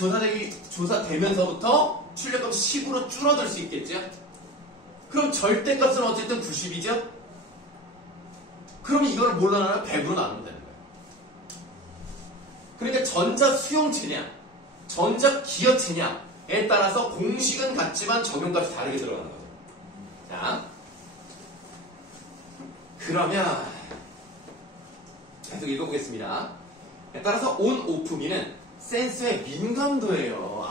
조사되면서부터 출력값이 10으로 줄어들 수 있겠죠. 그럼 절대값은 어쨌든 90이죠. 그럼 이걸 뭘로 나누면 100으로 나누면 되는 거예요. 그러니까 전자 수용체냐 전자 기여체냐에 따라서 공식은 같지만 적용값이 다르게 들어가는 거죠. 자, 그러면 계속 읽어보겠습니다. 따라서 온오프미는 센서의 민감도예요.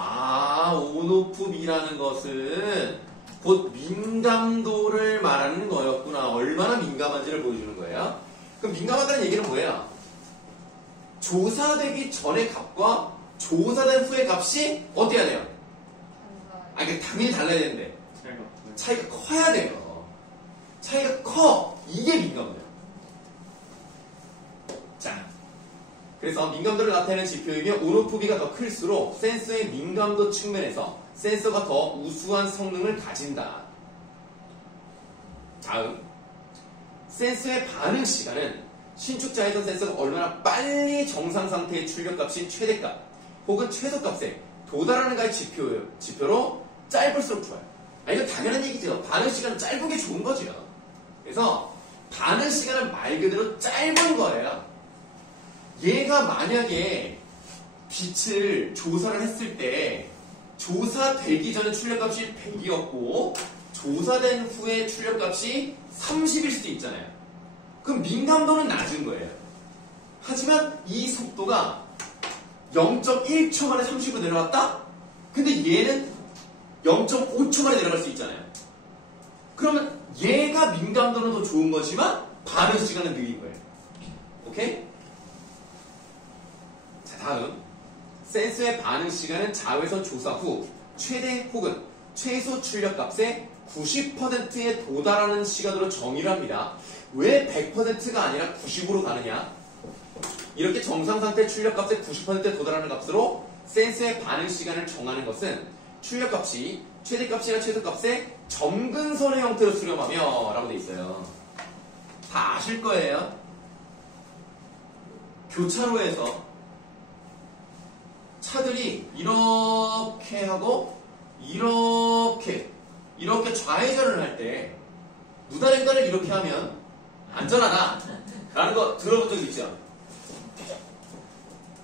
온오프미라는 것은 곧 민감도를 말하는 거였구나. 얼마나 민감한지를 보여주는 거예요. 그럼 민감하다는 얘기는 뭐예요? 조사되기 전의 값과 조사된 후의 값이 어때야 돼요? 그러니까 당연히 달라야 되는데 차이가 커야 돼요. 차이가 커. 이게 민감도예요. 자, 그래서 민감도를 나타내는 지표이며 온오프비가 더 클수록 센서의 민감도 측면에서 센서가 더 우수한 성능을 가진다. 다음, 센서의 반응 시간은 신축 자외선 센서가 얼마나 빨리 정상 상태의 출력값인 최대값 혹은 최소값에 도달하는가의 지표로 짧을수록 좋아요. 이거 당연한 얘기죠. 반응 시간은 짧은 게 좋은 거죠. 그래서 반응 시간은 말 그대로 짧은 거예요. 얘가 만약에 빛을 조사를 했을 때 조사되기 전에 출력값이 100이었고 조사된 후에 출력값이 30일 수도 있잖아요. 그럼 민감도는 낮은 거예요. 하지만 이 속도가 0.1초 만에 30으로 내려왔다? 근데 얘는 0.5초 만에 내려갈 수 있잖아요. 그러면 얘가 민감도는 더 좋은 거지만 반응 시간은 느린 거예요. 오케이? 자, 다음. 센서의 반응 시간은 자외선 조사 후 최대 혹은 최소 출력값의 90%에 도달하는 시간으로 정의를 합니다. 왜 100%가 아니라 90으로 가느냐? 이렇게 정상 상태 출력값의 90%에 도달하는 값으로 센서의 반응 시간을 정하는 것은 출력값이 최대값이나 최소값의 점근선의 형태로 수렴하며 라고 돼 있어요. 다 아실 거예요. 교차로에서 차들이 이렇게 하고 이렇게 좌회전을 할 때 무단횡단을 이렇게 하면 안전하다 라는 거 들어본 적 있죠?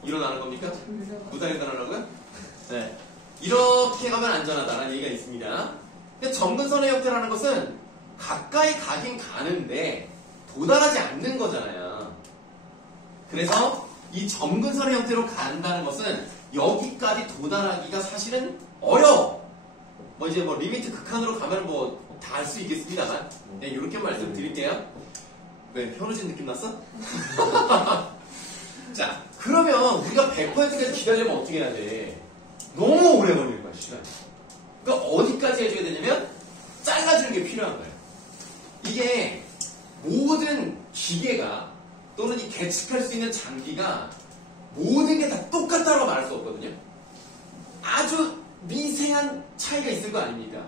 일어나는 겁니까? 무단횡단 하려고요? 네. 이렇게 가면 안전하다라는 얘기가 있습니다. 근데 점근선의 형태라는 것은 가까이 가긴 가는데 도달하지 않는 거잖아요. 그래서 이 점근선의 형태로 간다는 것은 여기까지 도달하기가 사실은 어려워. 이제 리미트 극한으로 가면 다 할 수 있겠습니다만 그냥 이렇게 말씀드릴게요. 왜 현우진 느낌 났어? 자, 그러면 우리가 100%까지 기다리려면 어떻게 해야 돼? 너무 오래 걸리는 거야, 시간. 그러니까 어디까지 해줘야 되냐면 잘라주는 게 필요한 거예요. 이게 모든 기계가 또는 이 계측할 수 있는 장비가 모든 게 다 똑같다고 말할 수 없거든요. 아주 미세한 차이가 있을 거 아닙니까?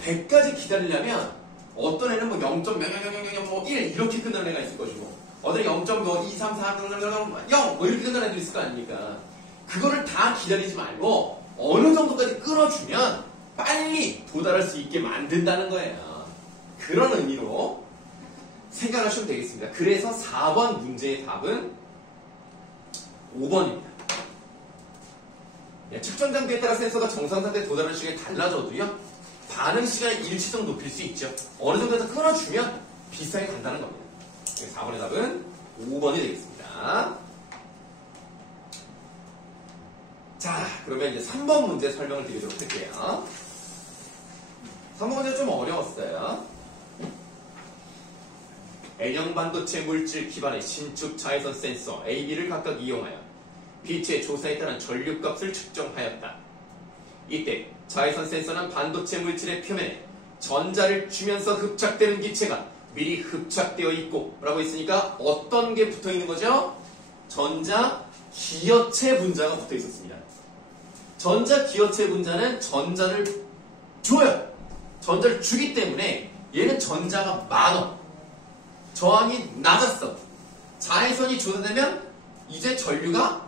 100까지 기다리려면 어떤 애는 0.00001 이렇게 끝나는 애가 있을 것이고 어떤 0.2, 3, 4, 0 이렇게 끝나는 애도 있을 거 아닙니까? 그거를 다 기다리지 말고 어느 정도까지 끌어주면 빨리 도달할 수 있게 만든다는 거예요. 그런 의미로 생각하시면 되겠습니다. 그래서 4번 문제의 답은 5번입니다. 측정 장비에 따라 센서가 정상 상태에 도달하는 시간이 달라져도요, 반응 시간의 일치성 높일 수 있죠. 어느 정도에서 끊어주면 비슷하게 간다는 겁니다. 4번의 답은 5번이 되겠습니다. 자, 그러면 이제 3번 문제 설명을 드리도록 할게요. 3번 문제 좀 어려웠어요. N형 반도체 물질 기반의 신축 자외선 센서 AB를 각각 이용하여 빛의 조사에 따른 전류값을 측정하였다. 이때 자외선 센서는 반도체 물질의 표면에 전자를 주면서 흡착되는 기체가 미리 흡착되어 있고 라고 했으니까 어떤 게 붙어 있는 거죠? 전자 기여체 분자가 붙어 있었습니다. 전자 기여체 분자는 전자를 줘요. 전자를 주기 때문에 얘는 전자가 많어. 저항이 낮았어. 자외선이 조사되면 이제 전류가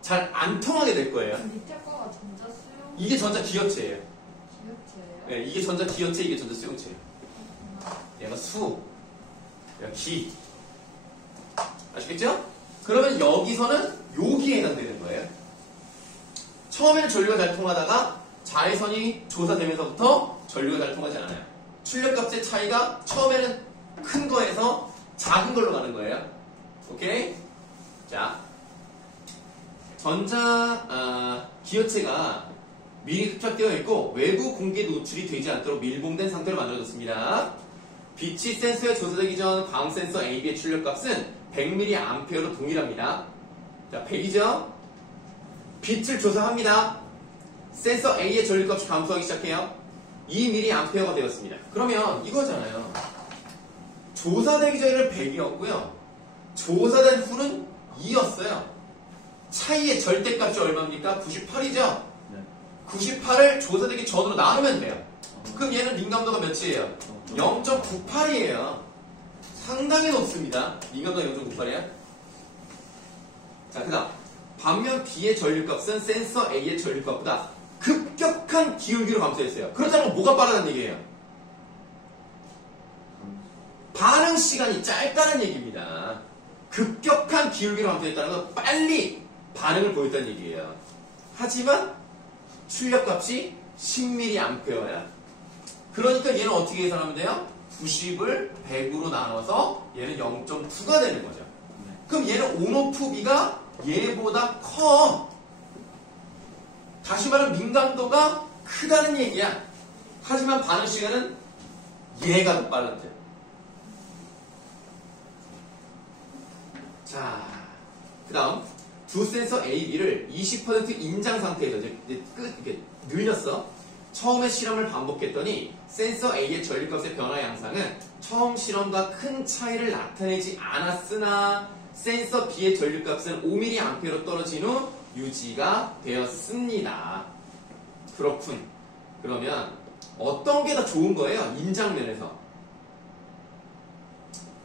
잘 안 통하게 될 거예요. 밑에 거가 전자 수용 이게 전자 기여체예요. 기억체예요? 네, 이게 전자 기여체, 이게 전자 수용체예요. 얘가 수, 얘가 기. 아시겠죠? 그러면 여기서는 여기에 해당되는 거예요. 처음에는 전류가 잘 통하다가 자외선이 조사되면서부터 전류가 잘 통하지 않아요. 출력값의 차이가 처음에는 큰 거에서 작은 걸로 가는 거예요. 오케이? 자, 전자 기여체가 미리 흡착되어 있고 외부 공기에 노출이 되지 않도록 밀봉된 상태로 만들어졌습니다. 빛이 센서에 조사되기 전 광 센서 AB의 출력값은 100mA로 동일합니다. 자, 100이죠? 빛을 조사합니다. 센서 A의 전류값이 감소하기 시작해요. 2mA가 되었습니다. 그러면 이거잖아요. 조사되기 전에는 100이었고요. 조사된 후는 2였어요. 차이의 절대값이 얼마입니까? 98이죠? 네. 98을 조사되기 전으로 나누면 돼요. 그럼 얘는 민감도가 몇이에요? 0.98이에요. 상당히 높습니다. 민감도가 0.98이야. 자, 그 다음. 반면 B의 전류값은 센서 A의 전류값보다 급격한 기울기로 감소했어요. 그렇다면 뭐가 빠르다는 얘기예요? 반응 시간이 짧다는 얘기입니다. 급격한 기울기로 감소했다는 건 빨리 반응을 보였다는 얘기예요. 하지만 출력값이 10mA야. 그러니까 얘는 어떻게 계산하면 돼요? 90을 100으로 나눠서 얘는 0.9가 되는 거죠. 그럼 얘는 온오프 B가 얘보다 커. 다시 말하면 민감도가 크다는 얘기야. 하지만 반응 시간은 얘가 더 빨랐죠. 자, 그 다음 두 센서 A, B를 20% 인장 상태에서 이렇게 늘렸어. 처음에 실험을 반복했더니 센서 A의 전류값의 변화 양상은 처음 실험과 큰 차이를 나타내지 않았으나 센서 B의 전류값은 5mA로 떨어진 후 유지가 되었습니다. 그렇군. 그러면 어떤 게 더 좋은 거예요? 인장면에서.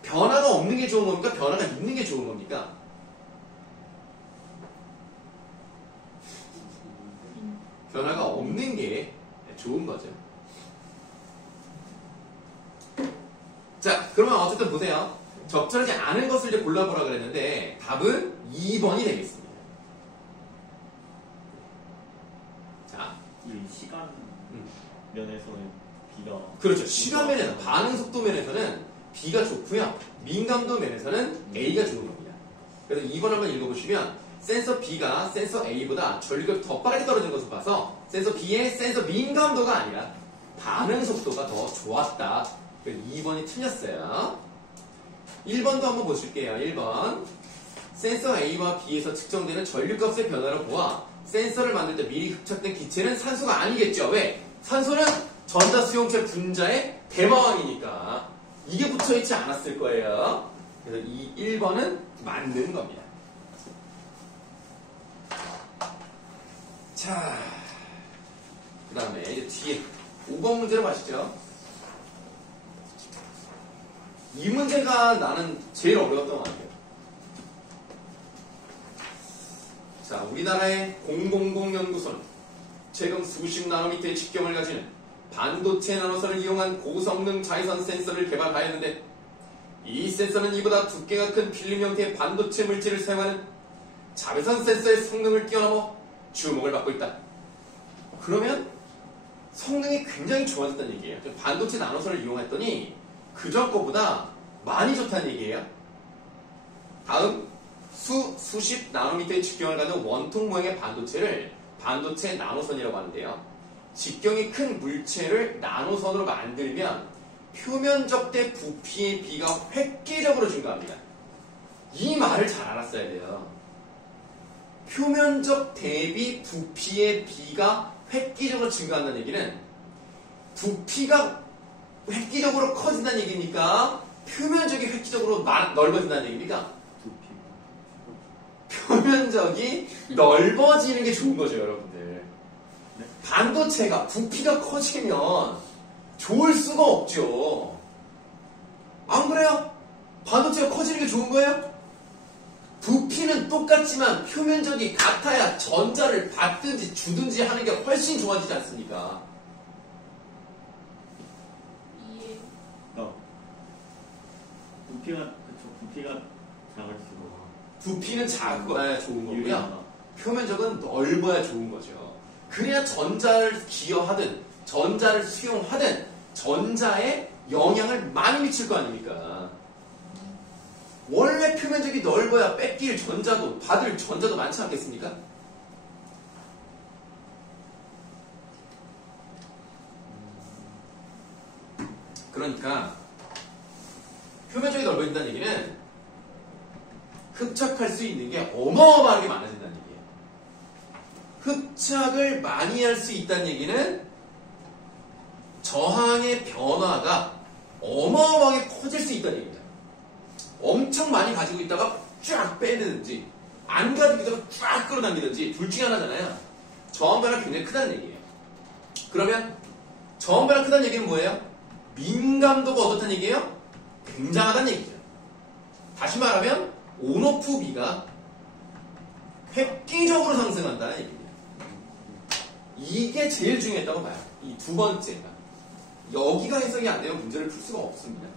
변화가 없는 게 좋은 겁니까? 변화가 있는 게 좋은 겁니까? 변화가 없는 게 좋은 거죠. 자, 그러면 어쨌든 보세요. 적절하지 않은 것을 이제 골라보라 그랬는데 답은 2번이 되겠습니다. 자, 이 시간 면에서는 B가 그렇죠. 시간 면에서, 반응 속도 면에서는 B가 좋고요. 민감도 면에서는 A가 좋은 겁니다. 그래서 2번 한번 읽어보시면 센서 B가 센서 A보다 전류값이 더 빠르게 떨어진 것을 봐서 센서 B의 센서 민감도가 아니라 반응 속도가 더 좋았다. 그래서 2번이 틀렸어요. 1번도 한번 보실게요. 1번. 센서 A와 B에서 측정되는 전류값의 변화를 보아 센서를 만들 때 미리 흡착된 기체는 산소가 아니겠죠. 왜? 산소는 전자수용체 분자의 대마왕이니까 이게 붙어있지 않았을 거예요. 그래서 이 1번은 맞는 겁니다. 자, 그 다음에 이제 뒤에 5번 문제로 가시죠. 이 문제가 나는 제일 어려웠던 것 같아요. 자, 우리나라의 000 연구소는 최근 수십 나노미터의 직경을 가지는 반도체 나노선을 이용한 고성능 자외선 센서를 개발하였는데 이 센서는 이보다 두께가 큰 필름 형태의 반도체 물질을 사용하는 자외선 센서의 성능을 뛰어넘어 주목을 받고 있다. 그러면 성능이 굉장히 좋아졌다는 얘기예요. 반도체 나노선을 이용했더니 그전 거보다 많이 좋다는 얘기예요. 다음 수십 나노미터의 직경을 가진 원통 모양의 반도체를 반도체 나노선이라고 하는데요. 직경이 큰 물체를 나노선으로 만들면 표면적 대 부피의 비가 획기적으로 증가합니다. 이 말을 잘 알았어야 돼요. 표면적 대비 부피의 비가 획기적으로 증가한다는 얘기는 부피가 획기적으로 커진다는 얘기입니까? 표면적이 획기적으로 넓어진다는 얘기입니까? 표면적이 넓어지는 게 좋은 거죠, 여러분들. 반도체가 부피가 커지면 좋을 수가 없죠. 안 그래요? 반도체가 커지는 게 좋은 거예요? 부피는 똑같지만 표면적이 같아야 전자를 받든지 주든지 하는 게 훨씬 좋아지지 않습니까? 이해. 부피가 작을수록 부피는 작아야 좋은 거고요. 유리하다. 표면적은 넓어야 좋은 거죠. 그래야 전자를 기여하든 전자를 수용하든 전자에 영향을 많이 미칠 거 아닙니까? 원래 표면적이 넓어야 뺏길 전자도 받을 전자도 많지 않겠습니까? 그러니까 표면적이 넓어진다는 얘기는 흡착할 수 있는 게 어마어마하게 많아진다는 얘기예요. 흡착을 많이 할 수 있다는 얘기는 저항의 변화가 어마어마하게 커질 수 있다는 얘기입니다. 엄청 많이 가지고 있다가 쫙 빼내든지 안 가지고 있다가 쫙 끌어당기든지 둘 중에 하나잖아요. 저항 변화가 굉장히 크다는 얘기예요. 그러면 저항 변화가 크다는 얘기는 뭐예요? 민감도가 어떻다는 얘기예요? 굉장하다는 얘기죠. 다시 말하면 온오프 비가 획기적으로 상승한다는 얘기입니다. 이게 제일 중요했다고 봐요. 이 두 번째가. 여기가 해석이 안 되면 문제를 풀 수가 없습니다.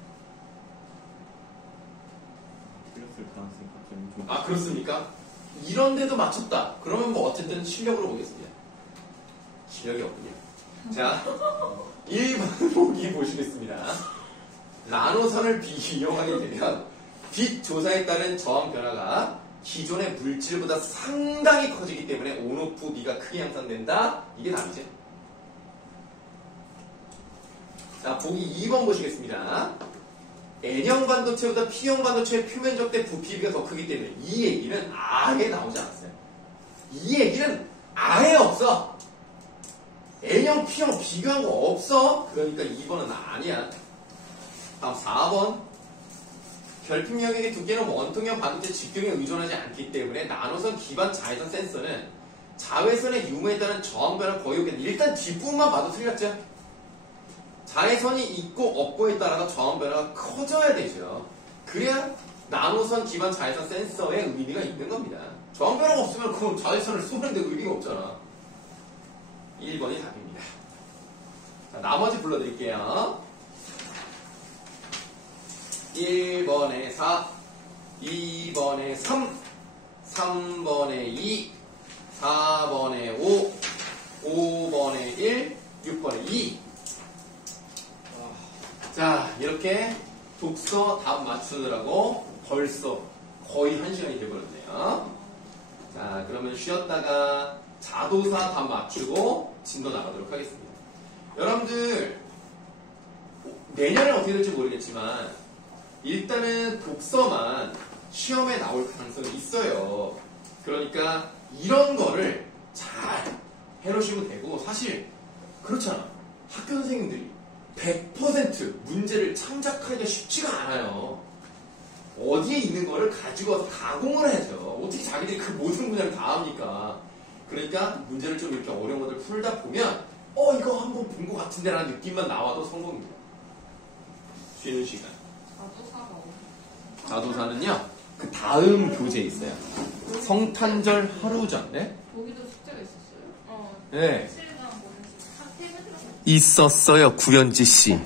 틀렸을 가능성이 갑자기 좀. 아, 그렇습니까? 이런데도 맞췄다. 그러면 뭐 어쨌든 실력으로 보겠습니다. 실력이 없군요. 자, 1번 보기 보시겠습니다. 나노선을 비이용하게 되면 빛 조사에 따른 저항 변화가 기존의 물질보다 상당히 커지기 때문에 온오프 비가 크게 향상된다. 이게 답이죠. 자, 보기 2번 보시겠습니다. N형 반도체보다 P형 반도체의 표면적 대 부피비가 더 크기 때문에 이 얘기는 아예 나오지 않았어요. 이 얘기는 아예 없어. N형, P형 비교한 거 없어. 그러니까 2번은 아니야. 다음 4번. 결핍 영역의 두께는 원통형 반도체 직경에 의존하지 않기 때문에 나노선 기반 자외선 센서는 자외선의 유무에 따른 저항 변화 거의 없겠다. 일단 뒷부분만 봐도 틀렸죠. 자외선이 있고 없고에 따라서 저항 변화가 커져야 되죠. 그래야 나노선 기반 자외선 센서의 의미가 있는 겁니다. 저항 변화가 없으면 그 자외선을 쏘는데 의미가 없잖아. 1번이 답입니다. 자, 나머지 불러드릴게요. 1번에 4, 2번에 3, 3번에 2, 4번에 5, 5번에 1, 6번에 2. 자, 이렇게 독서 답 맞추느라고 벌써 거의 1시간이 돼버렸네요. 자, 그러면 쉬었다가 자도사 답 맞추고 진도 나가도록 하겠습니다. 여러분들 내년에 어떻게 될지 모르겠지만 일단은 독서만 시험에 나올 가능성이 있어요. 그러니까 이런 거를 잘 해놓으시면 되고, 사실 그렇잖아. 학교 선생님들이 100% 문제를 창작하기가 쉽지가 않아요. 어디에 있는 거를 가지고 와서 가공을 해야죠. 어떻게 자기들이 그 모든 분야를 다 합니까? 그러니까 문제를 좀 이렇게 어려운 것들 풀다 보면 이거 한번 본 것 같은데 라는 느낌만 나와도 성공입니다. 쉬는 시간. 자도사가 자도사는요, 그 다음 교재에 있어요. 성탄절 하루 전. 네? 거기도 숙제가 있었어요? 네. 실감 보면서 한 3번 들어갔어요. 있었어요, 구현지 씨.